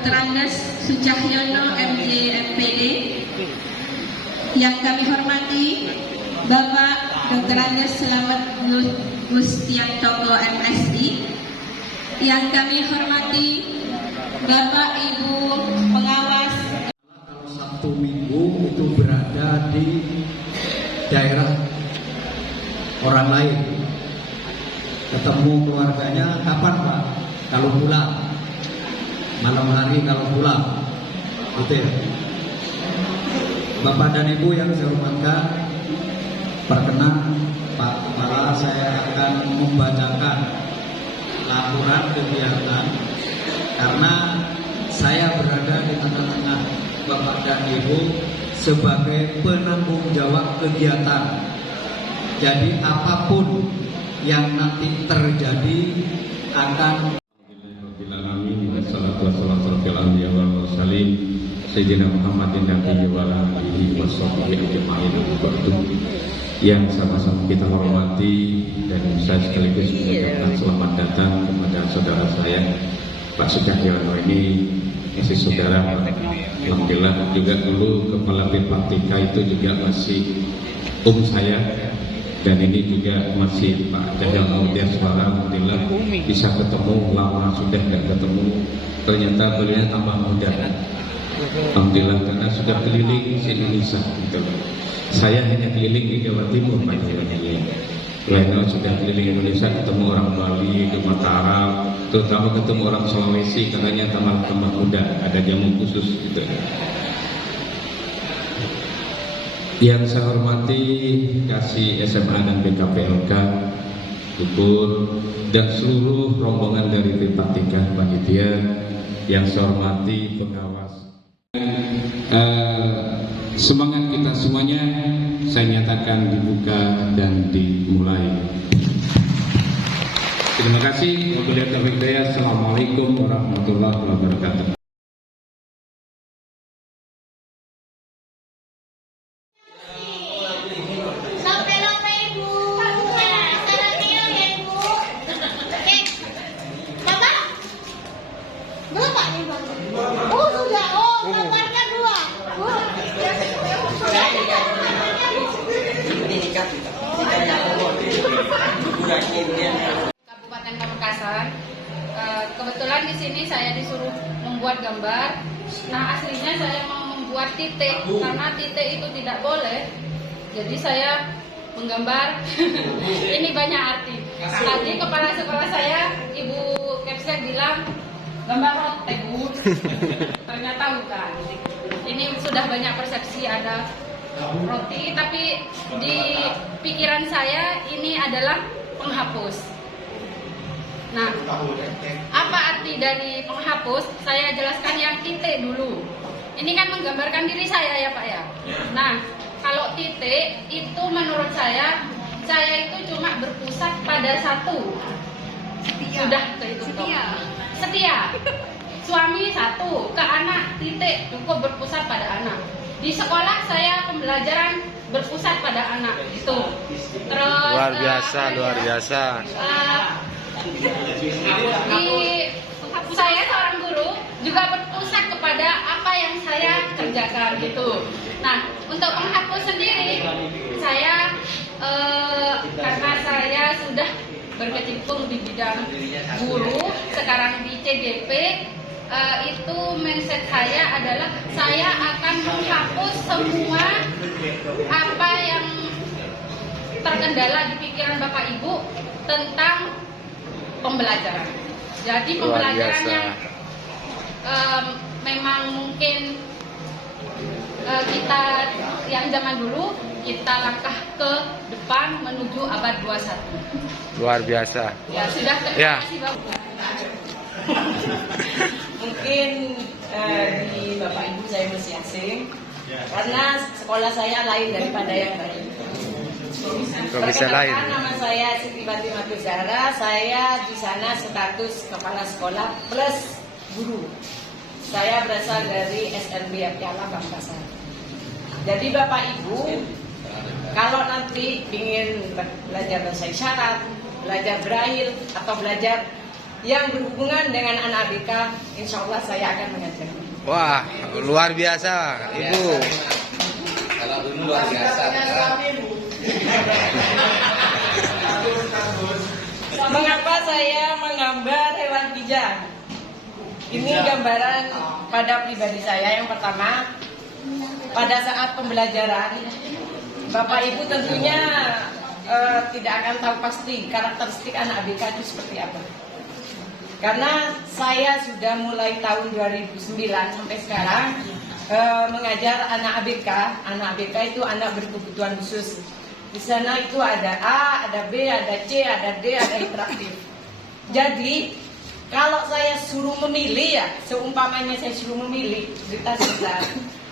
Dr. Andes Sucahyono MJ MPD. Yang kami hormati Bapak Dr. Andes Selamat Gustiantoko MSI. Yang kami hormati Bapak Ibu pengawas. Kalau Sabtu Minggu itu berada di daerah orang lain, ketemu keluarganya kapan Pak? Kalau pulang, malam hari kalau pulang, gitu ya. Bapak dan Ibu yang saya hormatkan, perkenan Pak Kepala, saya akan membacakan laporan kegiatan karena saya berada di tengah-tengah Bapak dan Ibu sebagai penanggung jawab kegiatan. Jadi apapun yang nanti terjadi akan yang sama-sama kita hormati, dan saya sekaligus mengucapkan selamat datang kepada saudara saya Pak Sucahyono ini, isi saudara. Alhamdulillah juga dulu kepala Bipartika itu juga masih saya, dan ini juga masih Pak Cahyono Diaswara. Alhamdulillah bisa ketemu, lama sudah tidak ketemu, ternyata beliau tambah muda. Alhamdulillah karena sudah keliling Indonesia gitu. Saya hanya keliling di Jawa Timur Pak Cahyono. Lainnya sudah keliling Indonesia, ketemu orang Bali, ke Mataram, terutama ketemu orang Sulawesi, katanya tambah muda, ada jamu khusus gitu. Yang saya hormati Kasih SMA dan BKPLK, Ukur, dan seluruh rombongan dari Bipartika Panitia, yang saya hormati pengawas. Semangat kita semuanya saya nyatakan dibuka dan dimulai. Terima kasih. Assalamualaikum warahmatullahi wabarakatuh. Kabupaten Pamekasan. Kebetulan di sini saya disuruh membuat gambar. Nah, aslinya saya mau membuat titik karena titik itu tidak boleh. Jadi saya menggambar. Ini banyak arti. Tadi kepala sekolah saya, Ibu Kepsek bilang gambar roti. Ternyata bukan. Ini sudah banyak persepsi ada roti, tapi di pikiran saya ini adalah penghapus. Nah, apa arti dari penghapus? Saya jelaskan yang titik dulu. Ini kan menggambarkan diri saya ya Pak ya. Nah, kalau titik itu menurut saya itu cuma berpusat pada satu. Sudah kehitung. Setia. Suami satu, ke anak titik, cukup berpusat pada anak. Di sekolah saya pembelajaran berpusat pada anak itu. Terus luar biasa. Saya seorang guru juga berpusat kepada apa yang saya kerjakan gitu. Nah, untuk menghapus sendiri saya karena saya sudah berkecimpung di bidang guru, sekarang di CGP. Itu mindset saya adalah saya akan menghapus semua apa yang terkendala di pikiran Bapak Ibu tentang pembelajaran. Jadi pembelajarannya memang mungkin kita yang zaman dulu kita langkah ke depan menuju abad 21. Luar biasa. Ya sudah, terima kasih Bapak. Mungkin di Bapak Ibu saya masih asing karena sekolah saya lain daripada yang lain. Perkenalkan, nama saya Siti Fatimah Zahra. Saya di sana status kepala sekolah plus guru. Saya berasal dari SNB Piala Pamekasan. Jadi Bapak Ibu, kalau nanti ingin belajar bahasa isyarat, belajar braille atau belajar yang berhubungan dengan anak ABK, insya Allah saya akan mengajar. Wah, luar biasa, Ibu. Kalau dulu luar biasa. Mengapa saya menggambar hewan kijang? Ini gambaran pada pribadi saya. Yang pertama, pada saat pembelajaran, Bapak Ibu tentunya tidak akan tahu pasti karakteristik anak ABK itu seperti apa. Karena saya sudah mulai tahun 2009 sampai sekarang mengajar anak ABK. Anak ABK itu anak berkebutuhan khusus. Di sana itu ada A, ada B, ada C, ada D, ada interaktif. Jadi kalau saya suruh memilih ya, seumpamanya saya suruh memilih cerita sebentar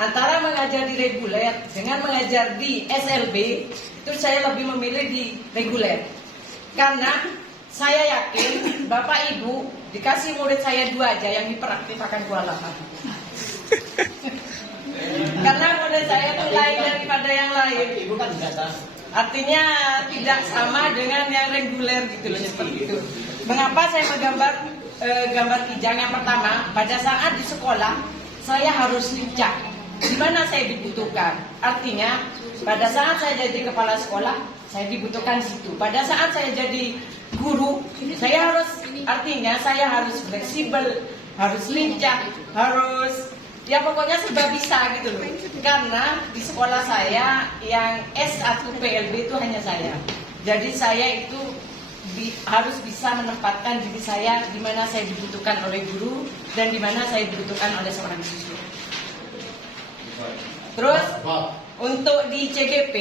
antara mengajar di reguler dengan mengajar di SLB, itu saya lebih memilih di reguler. Karena saya yakin Bapak Ibu dikasih murid saya 2 aja yang hiperaktif akan kewalahan. Karena murid saya itu lain daripada yang lain. Artinya tidak sama dengan yang reguler gitu loh, seperti itu. Mengapa saya menggambar gambar kijang? Yang pertama, pada saat di sekolah saya harus lincah. Di mana saya dibutuhkan? Artinya pada saat saya jadi kepala sekolah saya dibutuhkan di situ. Pada saat saya jadi guru, saya harus fleksibel, harus lincah, harus ya pokoknya serba bisa gitu loh. Karena di sekolah saya yang S1 PLB itu hanya saya. Jadi saya itu harus bisa menempatkan diri saya di mana saya dibutuhkan oleh guru dan di mana saya dibutuhkan oleh seorang siswa. Terus untuk di CGP,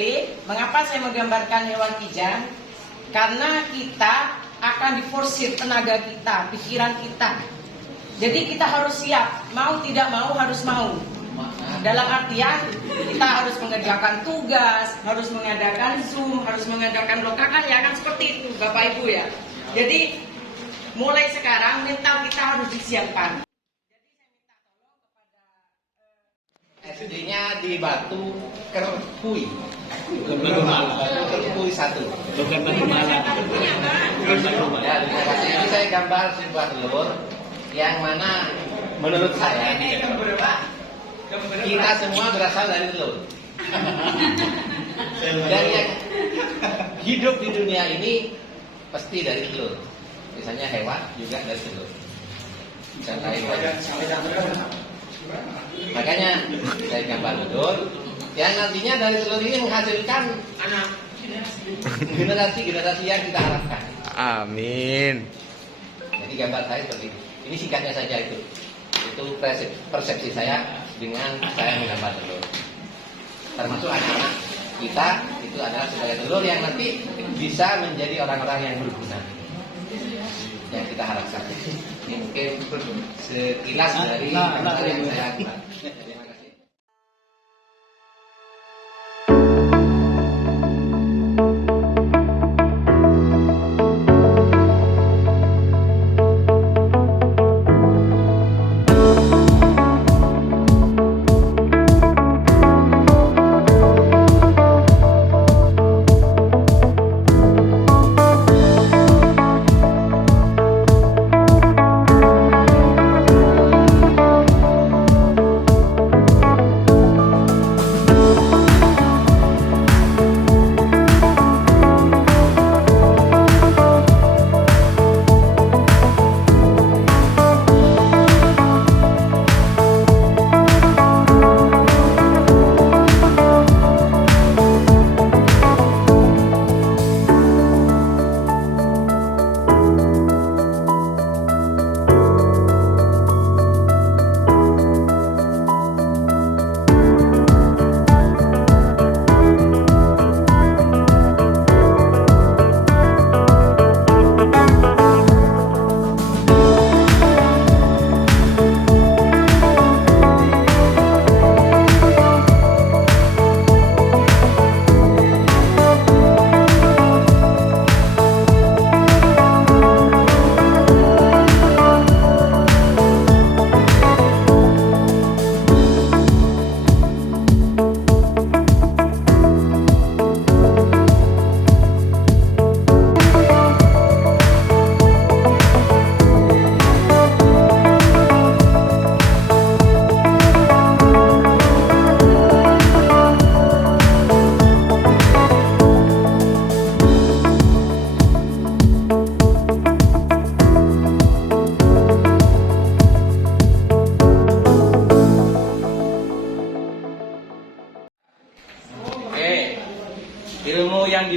mengapa saya menggambarkan hewan kijang? Karena kita akan diforsir tenaga kita, pikiran kita. Jadi kita harus siap, mau tidak mau harus mau. Dalam artian kita harus mengerjakan tugas, harus mengadakan Zoom, harus mengadakan lokakan, ya kan seperti itu Bapak Ibu ya. Jadi mulai sekarang mental kita harus disiapkan. SD-nya di Batu Kerpui. Batu Kerpui 1. Ya, terima kasih. Ini saya gambar sebuah telur yang mana menurut saya kita semua berasal dari telur. Dan yang hidup di dunia ini pasti dari telur. Misalnya hewan juga dari telur. Makanya saya gambar betul yang nantinya dari telur ini menghasilkan anak generasi yang kita harapkan. Amin. Jadi gambar saya seperti ini. Ini singkatnya saja itu persepsi saya dengan saya menggambar telur. Termasuk anak-anak kita itu adalah sebagai telur yang nanti bisa menjadi orang-orang yang berguna yang kita harapkan. Ini mungkin sekilas dari yang saya lakukan.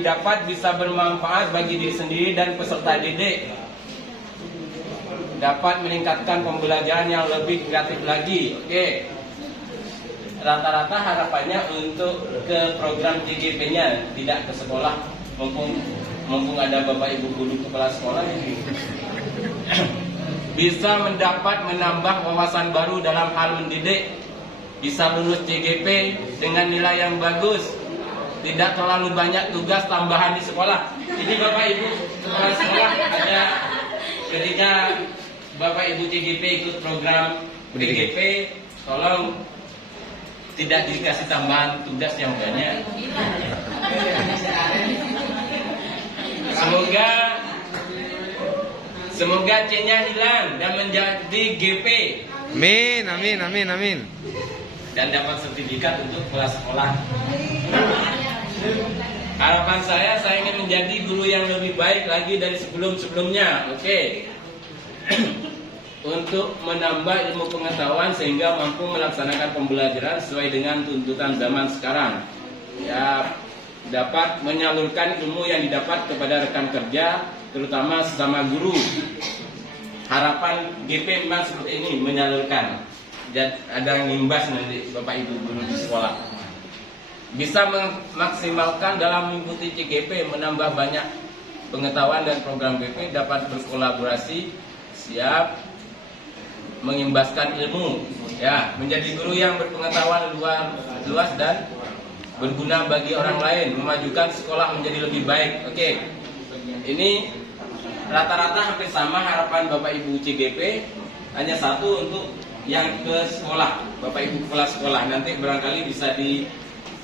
didapat bisa bermanfaat bagi diri sendiri dan peserta didik. Dapat meningkatkan pembelajaran yang lebih kreatif lagi. Oke. Rata-rata harapannya untuk ke program CGP-nya, tidak ke sekolah. Mumpung ada Bapak Ibu guru kepala sekolah ini. Bisa menambah wawasan baru dalam hal mendidik. Bisa lulus CGP dengan nilai yang bagus. Tidak terlalu banyak tugas tambahan di sekolah. Jadi Bapak Ibu kepala sekolah ada ketika Bapak Ibu CGP ikut program CGP, tolong tidak dikasih tambahan tugas yang banyak. Semoga C-nya hilang dan menjadi GP. Amin, amin, amin, amin. Dan dapat sertifikat untuk kelas sekolah. Harapan saya ingin menjadi guru yang lebih baik lagi dari sebelum-sebelumnya. Oke. Untuk menambah ilmu pengetahuan sehingga mampu melaksanakan pembelajaran sesuai dengan tuntutan zaman sekarang. Ya, dapat menyalurkan ilmu yang didapat kepada rekan kerja, terutama sesama guru. Harapan GP memang seperti ini, menyalurkan. Dan ada ngimbas nanti Bapak Ibu guru di sekolah. Bisa memaksimalkan dalam mengikuti CGP, menambah banyak pengetahuan dan program GP, dapat berkolaborasi, siap mengimbaskan ilmu, ya, menjadi guru yang berpengetahuan luas dan berguna bagi orang lain, memajukan sekolah menjadi lebih baik. Oke. Ini rata-rata hampir sama harapan Bapak Ibu CGP, hanya satu untuk yang ke sekolah, Bapak Ibu kepala sekolah. Nanti barangkali bisa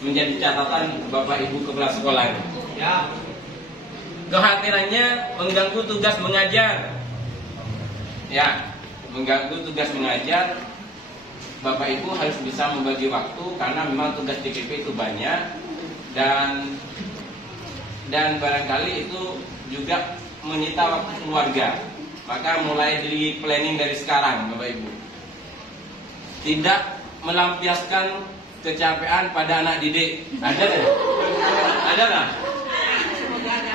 menjadi catatan Bapak Ibu kepala sekolah. Ya. Kekhawatirannya mengganggu tugas mengajar. Ya. Mengganggu tugas mengajar, Bapak Ibu harus bisa membagi waktu karena memang tugas DKP itu banyak dan barangkali itu juga menyita waktu keluarga. Maka mulai dari planning dari sekarang, Bapak Ibu. Tidak melampiaskan kecapean pada anak didik. Ada nggak? Ada nggak?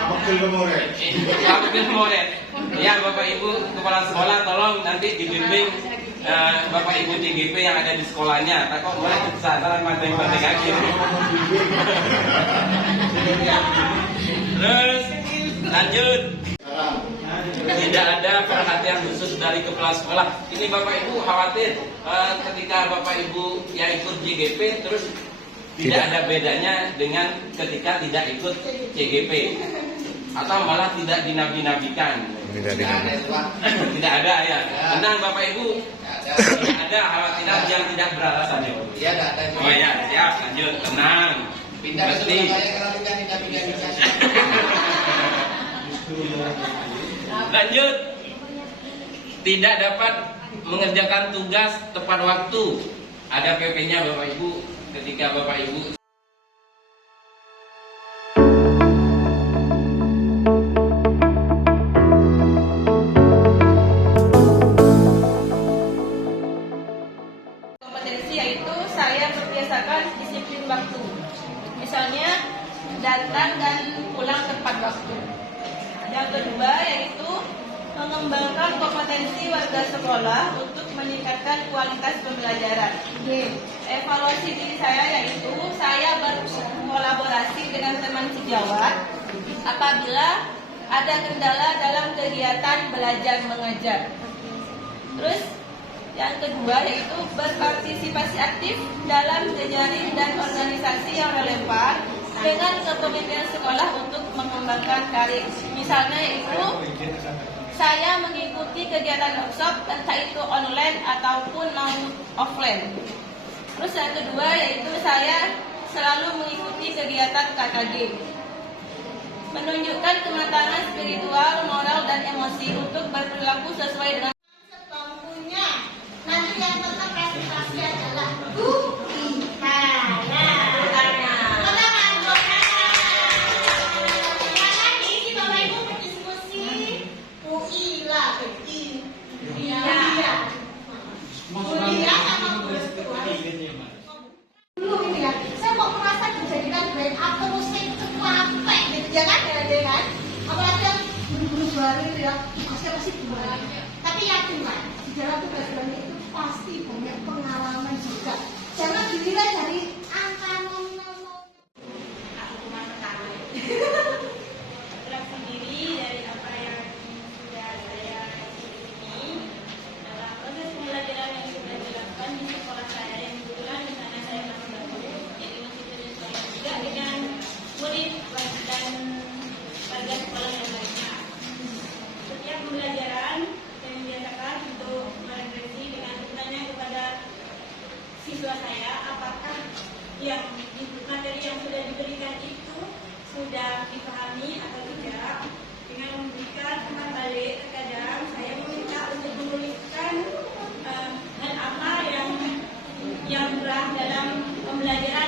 Abang Moret. Ya Bapak Ibu kepala sekolah, tolong nanti dibimbing Bapak Ibu CGP yang ada di sekolahnya. Tak kok mulai kesadaran matematik kaki. Terus lanjut. Tidak ada perhatian khusus dari kepala sekolah. Ini Bapak Ibu khawatir ketika Bapak Ibu yang ikut CGP terus tidak ada bedanya dengan ketika tidak ikut CGP. Atau malah tidak dinabi-nabikan. Tidak ada ya. Tenang Bapak Ibu. Tidak ada khawatiran yang tidak beralasan ya. Iya, tidak ada. Oh ya, siap, lanjut, tenang. Pindah ke Surabaya kalau tidak dinabi-nabikan. Lanjut. Tidak dapat mengerjakan tugas tepat waktu. Ada PP-nya Bapak Ibu ketika Bapak Ibu waktu. Misalnya datang dan pulang tepat waktu. Yang kedua yaitu mengembangkan kompetensi warga sekolah untuk meningkatkan kualitas pembelajaran. Evaluasi diri saya yaitu saya berkolaborasi dengan teman sejawat apabila ada kendala dalam kegiatan belajar mengajar. Terus yang kedua yaitu berpartisipasi aktif dalam jejaring dan organisasi yang relevan dengan kepemimpinan sekolah untuk mengembangkan karir. Misalnya itu saya mengikuti kegiatan workshop entah itu online ataupun non offline. Terus yang kedua yaitu saya selalu mengikuti kegiatan KKG. Menunjukkan kematangan spiritual, moral dan emosi untuk berperilaku sesuai dengan nanti yang tetap presentasi adalah bukti. Karena diisi Bapak Ibu berdiskusi UI lah, iya. Kuliah sama dulu ini ya, saya kok merasa dijadikan grade up terus saya capek gitu ya. siswa saya apakah yang materi yang sudah diberikan itu sudah dipahami atau tidak. Dengan memberikan umpan balik, terkadang saya meminta untuk menuliskan hal apa yang berat dalam pembelajaran